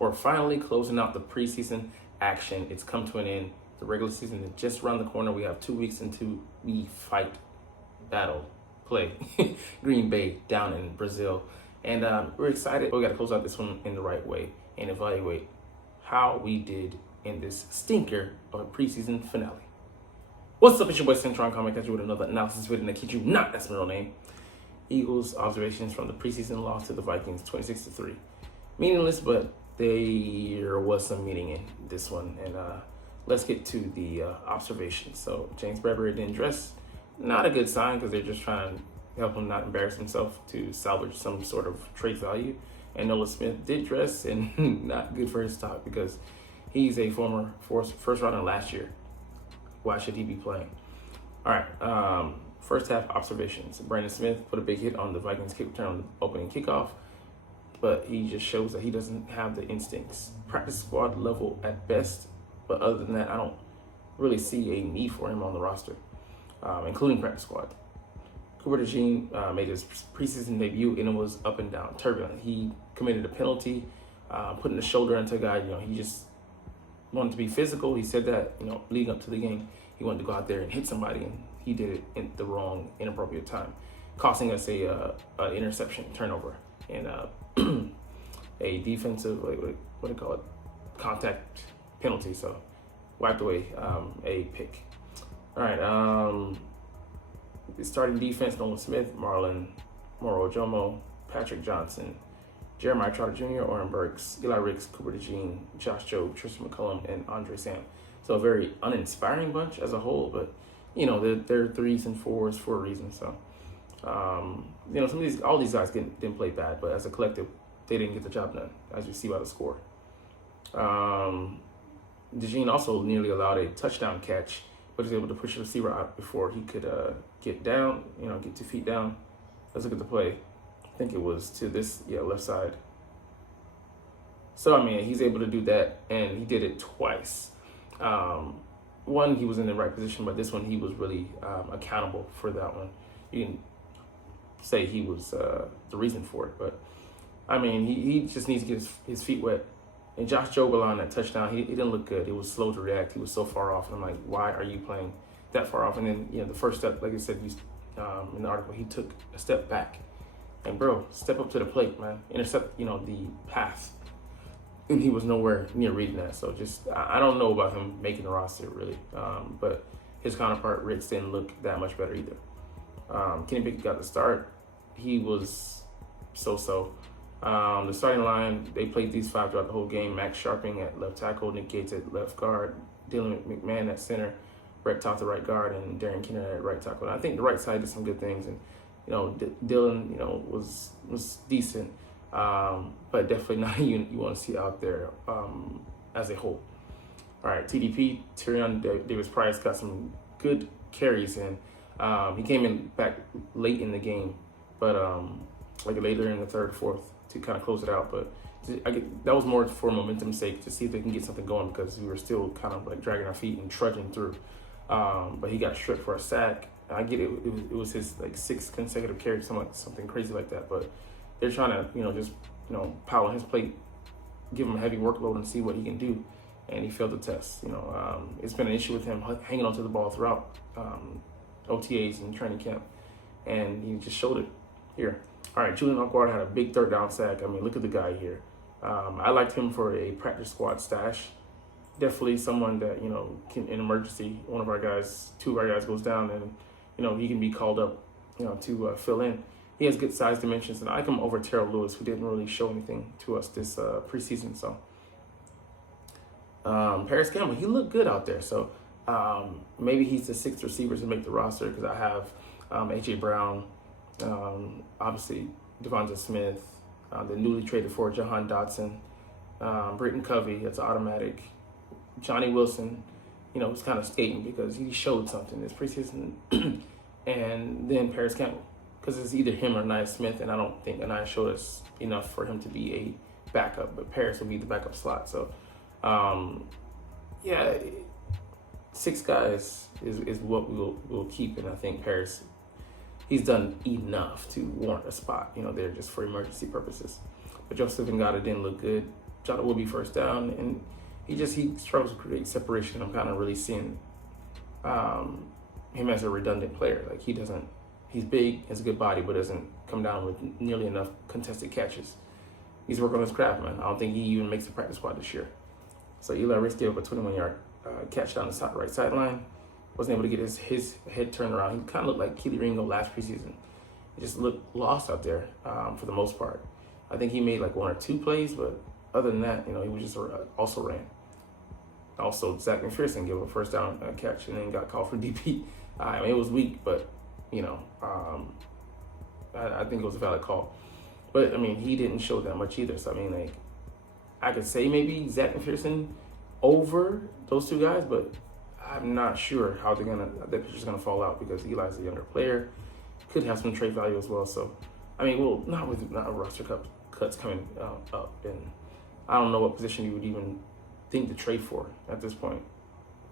We're finally closing out the preseason action. It's come to an end. The regular season is just around the corner. We have 2 weeks until we play Green Bay down in Brazil. And we're excited. We got to close out this one in the right way and evaluate how we did in this stinker of a preseason finale. What's up, it's your boy Centron coming at you with another analysis video, and I kid you not, that's my real name. Eagles observations from the preseason loss to the Vikings, 26-3. Meaningless, but there was some meaning in this one. And let's get to the observations. So James Bradbury didn't dress. Not a good sign, because they're just trying to help him not embarrass himself to salvage some sort of trade value. And Noah Smith did dress, and not good for his stock, because he's a former first rounder last year. Why should he be playing? All right, first half observations. Brandon Smith put a big hit on the Vikings kick return on the opening kickoff, but he just shows that he doesn't have the instincts. Practice squad level at best, but other than that, I don't really see a need for him on the roster, including practice squad. Cooper DeJean made his preseason debut, and it was up and down, turbulent. He committed a penalty, putting the shoulder into a guy. He just wanted to be physical. He said that, leading up to the game, he wanted to go out there and hit somebody, and he did it in the wrong, inappropriate time, costing us a interception, turnover, and a defensive, what do you call it, contact penalty. So wiped away a pick. All right, the starting defense: Nolan Smith, Marlon Moro Jomo, Patrick Johnson, Jeremiah Trotter Jr., Oren Burks, Eli Ricks, Cooper DeJean, Josh Jobe, Tristan McCullum, and Andre Sam. So a very uninspiring bunch as a whole, but they're threes and fours for a reason. So all these guys didn't play bad, but as a collective, they didn't get the job done, as you see by the score. DeJean also nearly allowed a touchdown catch, but was able to push the receiver out before he could get down, get 2 feet down. Let's look at the play. I think it was to this, left side. So, he's able to do that, and he did it twice. One, he was in the right position, but this one, he was really accountable for that one. You can say he was the reason for it, but, he just needs to get his feet wet. And Josh Jobe on that touchdown, he didn't look good. He was slow to react. He was so far off. And I'm like, why are you playing that far off? And then, the first step, like I said, in the article, he took a step back. And bro, step up to the plate, man. Intercept, the path. And he was nowhere near reading that. So I don't know about him making the roster, really. But his counterpart, Ricks, didn't look that much better either. Kenny Pickett got the start. He was so-so. The starting line, they played these 5 throughout the whole game. Max Sharping at left tackle, Nick Gates at left guard, Dylan McMahon at center, Brett Toth at right guard, and Darren Kenner at right tackle. And I think the right side did some good things, and Dylan, was decent, but definitely not you want to see out there as a whole. All right, TDP, Tyrion Davis-Price got some good carries in. He came in back late in the game, but later in the third, fourth, to kind of close it out. But that was more for momentum's sake, to see if they can get something going, because we were still kind of dragging our feet and trudging through. But he got stripped for a sack. I get it. It was his 6th consecutive carry, something crazy like that. But they're trying to just pile on his plate, give him a heavy workload, and see what he can do. And he failed the test. It's been an issue with him hanging onto the ball throughout OTAs and training camp, and he just showed it here. All right, Julian Alquard had a big 3rd down sack. look at the guy here. I liked him for a practice squad stash. Definitely someone that, can, in emergency, one of our guys, 2 of our guys goes down, and, he can be called up, to fill in. He has good size dimensions, and I like him over Terrell Lewis, who didn't really show anything to us this preseason. So, Paris Campbell, he looked good out there. So, maybe he's the 6th receiver to make the roster, because I have A.J. Brown, obviously Devonta Smith, the newly traded for Jahan Dotson, Britton Covey, that's automatic. Johnny Wilson, was kind of skating because he showed something this preseason. And then Paris Campbell, because it's either him or Nia Smith, and I don't think Nia showed us enough for him to be a backup, but Paris will be the backup slot. So, 6 guys is what we'll keep, and I think Paris, he's done enough to warrant a spot, there just for emergency purposes. But Joseph Ngata didn't look good. Jota will be first down, and he struggles to create separation. I'm kind of really seeing him as a redundant player. Like he's big, has a good body, but doesn't come down with nearly enough contested catches. He's working on his craft, man. I don't think he even makes the practice squad this year. So Eli Ricks gave up a 21-yard catch down the right sideline. Wasn't able to get his head turned around. He kind of looked like Keely Ringo last preseason. He just looked lost out there for the most part. I think he made like 1 or 2 plays, but other than that, he was just also ran. Also, Zach McPherson gave a first down catch and then got called for DP. I mean, it was weak, but I think it was a valid call. But I mean, he didn't show that much either. So I mean, like, I could say maybe Zach McPherson over those 2 guys, but I'm not sure how that picture's gonna fall out because Eli's a younger player, could have some trade value as well. So I mean, well, not roster cuts coming up, and I don't know what position you would even think to trade for at this point.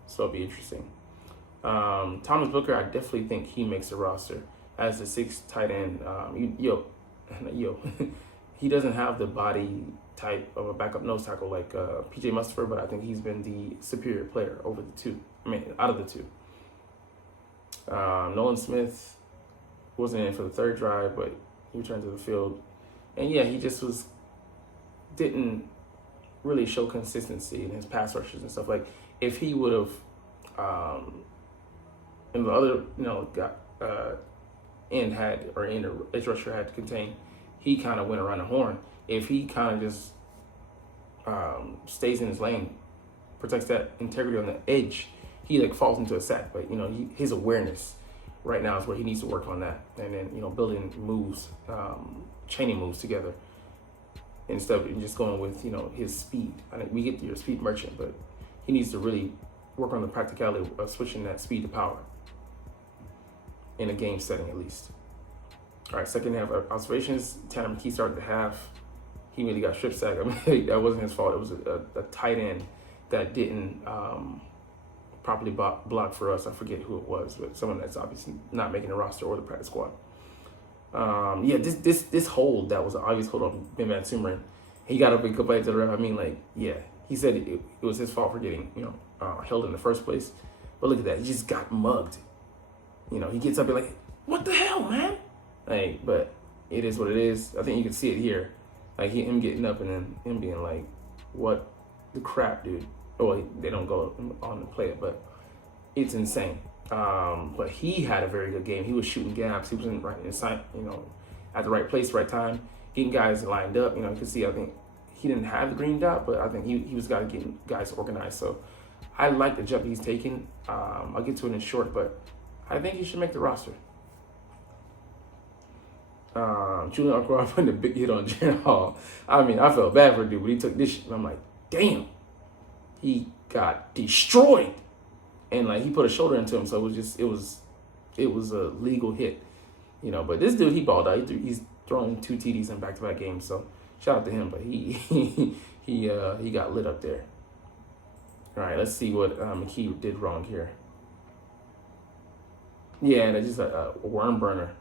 So it'll be interesting. Thomas Booker, I definitely think he makes the roster as the 6th tight end. He doesn't have the body type of a backup nose tackle like PJ Mustipher, but I think he's been the superior player over the 2. I mean, out of the 2. Nolan Smith wasn't in for the 3rd drive, but he returned to the field. And yeah, he just didn't really show consistency in his pass rushes and stuff. Like, if he would have, and the other, edge rusher had to contain, he kind of went around the horn. If he kind of just stays in his lane, protects that integrity on the edge, he falls into a sack. But his awareness right now is where he needs to work on that, and then building moves, chaining moves together instead of just going with his speed. I think we get your speed merchant, but he needs to really work on the practicality of switching that speed to power in a game setting at least. All right, second half observations. Tanner McKee started the half. He really got strip sacked. I mean, that wasn't his fault. It was a tight end that didn't properly block for us. I forget who it was, but someone that's obviously not making the roster or the practice squad. This hold that was an obvious hold on Ben Van Sumeren. He got up and complained to the ref. I mean, he said it was his fault for getting held in the first place. But look at that, he just got mugged. He gets up and what the hell, man? But it is what it is. I think you can see it here, him getting up and then him being like, "What the crap, dude?" Oh, they don't go on to play it, but it's insane. But he had a very good game. He was shooting gaps. He was inside, at the right place, right time, getting guys lined up. You can see, I think he didn't have the green dot, but I think he was getting guys organized. So I like the jump he's taking. I'll get to it in short, but I think he should make the roster. Julian Arquette putting a big hit on Jaron Hall. I mean, I felt bad for the dude, but he took this shit, and I'm like, damn, he got destroyed. And he put a shoulder into him, so it was a legal hit, But this dude, he balled out. He's throwing 2 TDs in back-to-back games, so shout out to him. But he got lit up there. All right, let's see what McKee did wrong here. Yeah, that's just a worm burner.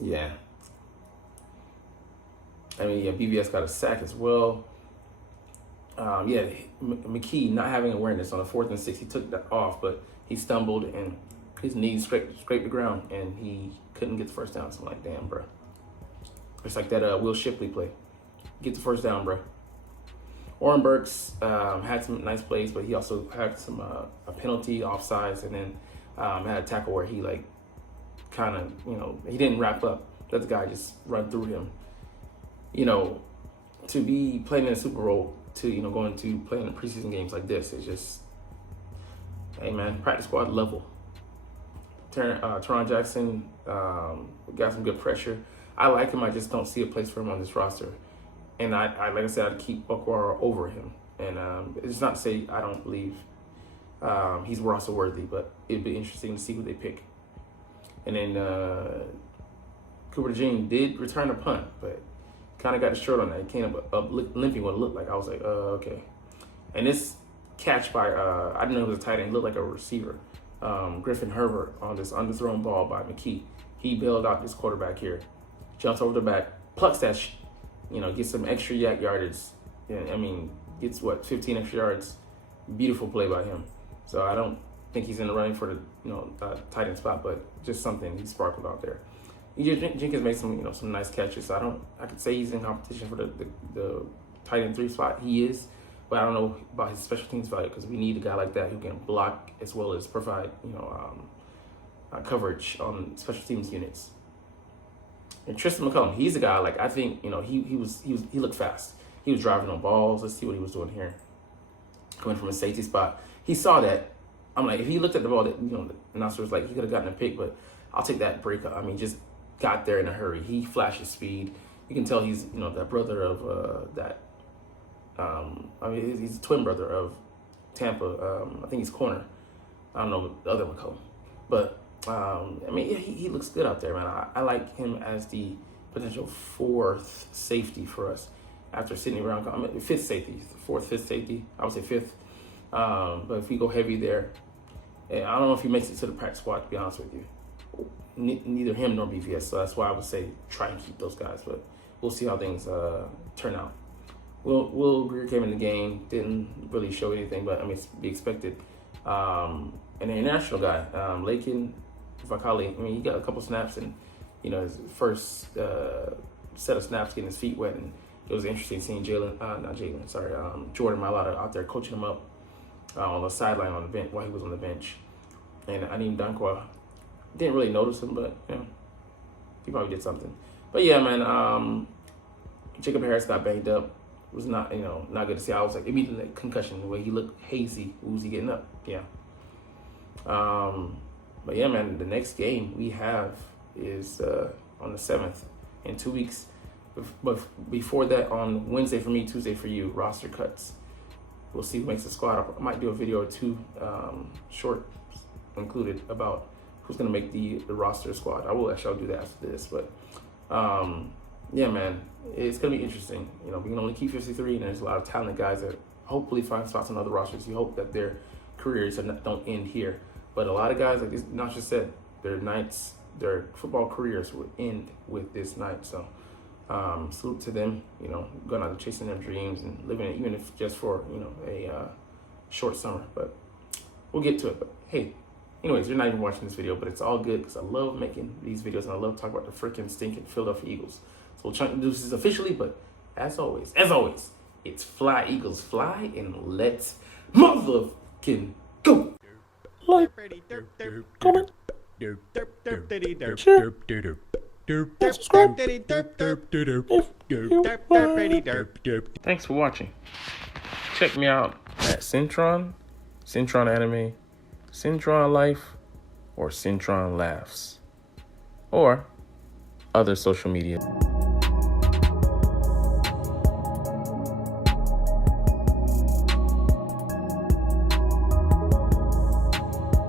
Yeah. I mean, BVS got a sack as well. McKee not having awareness on the 4th and 6, he took that off, but he stumbled and his knees scraped the ground and he couldn't get the first down. So I'm like, damn, bro. It's like that Will Shipley play. Get the first down, bro. Oren Burks had some nice plays, but he also had some a penalty, offsides, and then had a tackle where he kind of, he didn't wrap up. Let the guy just run through him. To be playing in a Super Bowl, to going to playing in preseason games like this, it's just, hey man, practice squad level. Teron Jackson got some good pressure. I like him. I just don't see a place for him on this roster. And I like I said, I'd keep Okwara over him. And it's not to say I don't believe he's roster worthy, but it'd be interesting to see who they pick. And then Cooper DeJean did return a punt, but kind of got short on that. He came up limping what it looked like. I was like, okay. And this catch by, I didn't know it was a tight end. He looked like a receiver. Griffin Herbert on this underthrown ball by McKee. He bailed out this quarterback here. Jumps over the back, plucks that get some extra yardage. I mean, gets 15 extra yards. Beautiful play by him. So I don't think he's in the running for the tight end spot, but just something he sparkled out there. Jenkins made some nice catches. So I could say he's in competition for the tight end 3 spot. He is, but I don't know about his special teams value, because we need a guy like that who can block as well as provide coverage on special teams units. And Tristan McCullum, he's a guy I think he looked fast. He was driving on balls. Let's see what he was doing here. Coming from a safety spot, he saw that. I'm like, if he looked at the ball, that the announcer was like, he could have gotten a pick, but I'll take that break. I mean, just got there in a hurry. He flashes speed. You can tell he's that brother of he's a twin brother of Tampa. I think he's corner. I don't know the other McCullum, but he looks good out there, man. I like him as the potential 4th safety for us after Sidney Brown. 5th safety, 4th, 5th safety. I would say 5th. But if we go heavy there, I don't know if he makes it to the practice squad, to be honest with you. Neither him nor BVS, so that's why I would say try and keep those guys. But we'll see how things turn out. Will Greer came in the game, didn't really show anything, but it's to be expected. And the international guy, Lakin Vakali, he got a couple snaps, and his first set of snaps, getting his feet wet, and it was interesting seeing Jordan Mailata out there coaching him up on the sideline on the bench while he was on the bench. And Anim Dankwa, didn't really notice him, but he probably did something. But yeah, man, Jacob Harris got banged up. It was not good to see. I was like, immediately concussion, the way he looked hazy, woozy getting up. Yeah. But yeah, man, the next game we have is on the 7th in 2 weeks. But before that, on Wednesday for me, Tuesday for you, roster cuts. We'll see who makes the squad. I might do a video or 2 short included about who's going to make the roster squad. I'll do that after this. But yeah, man, it's going to be interesting. We can only keep 53, and there's a lot of talented guys that hopefully find spots on other rosters. You hope that their careers don't end here. But a lot of guys, like this Nasha said, their football careers will end with this night. So salute to them, going out and chasing their dreams and living it, even if just for, a short summer. But we'll get to it. But hey, anyways, you're not even watching this video, but it's all good because I love making these videos and I love talking about the freaking stinking Philadelphia Eagles. So we'll try to do this officially, but as always, it's Fly Eagles Fly, and let's motherfucking go. Like, comment, share, subscribe. Thanks for watching. Check me out at Centron Anime, Centron Life, or Centron Laughs, or other social media.